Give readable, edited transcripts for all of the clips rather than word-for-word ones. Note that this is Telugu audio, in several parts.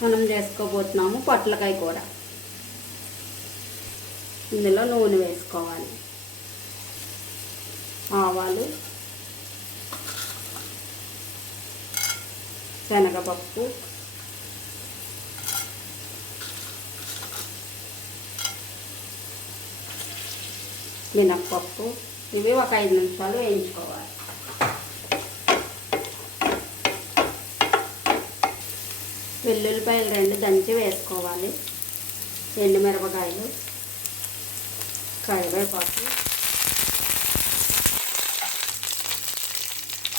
మనం చేసుకోబోతున్నాము పొట్లకాయ కూర. ఇందులో నూనె వేసుకోవాలి, ఆవాలు, శనగపప్పు, మినప్పప్పు. ఇవి ఒక 5 నిమిషాలు వేయించుకోవాలి. వెల్లుల్లిపాయలు 2 దంచి వేసుకోవాలి. ఎండుమిరపకాయలు, కరివేపాకు,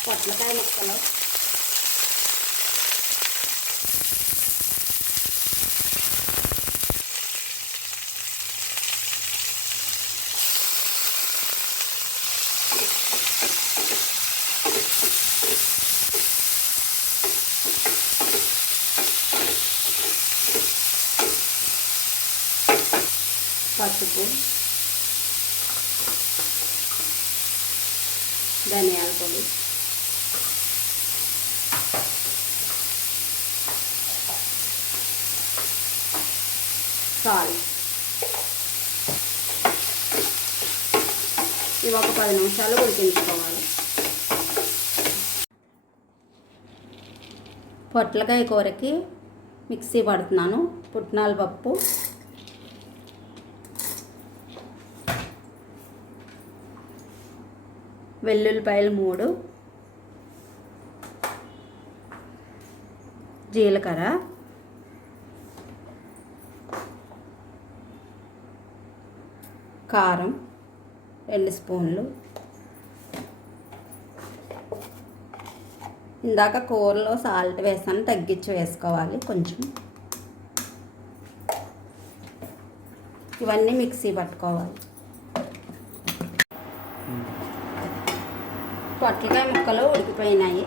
పొట్లకాయ ముక్కలు, పసుపు, ధనియాల పొడి, సాల్ట్. ఇవి ఒక 10 నిమిషాలు ఉడికించుకోవాలి. పొట్లకాయ కూరకి మిక్సీ పడుతున్నాను. పుట్నాల పప్పు, వెల్లుల్లిపాయలు 3, జీలకర్ర, కారం 2 స్పూన్లు. ఇందాక కూరలో సాల్ట్ వేసాను, తగ్గించి వేసుకోవాలి కొంచెం. ఇవన్నీ మిక్సీ పట్టుకోవాలి. పొట్లకాయ ముక్కలు ఉడికిపోయినాయి.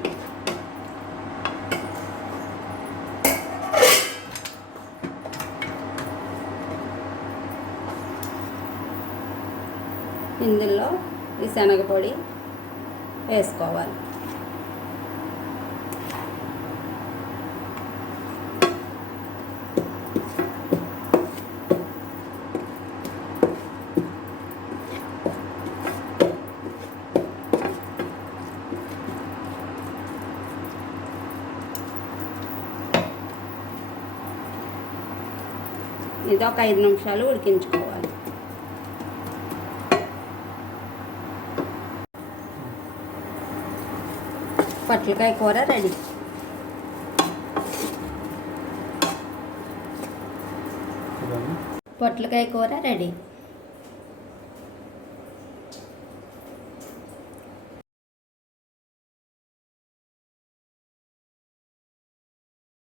ఇందులో ఈ శనగపొడి వేసుకోవాలి. ఇది ఒక 5 నిమిషాలు ఉడికించుకోవాలి. పొట్లకాయ కూర రెడీ. పొట్లకాయ కూర రెడీ.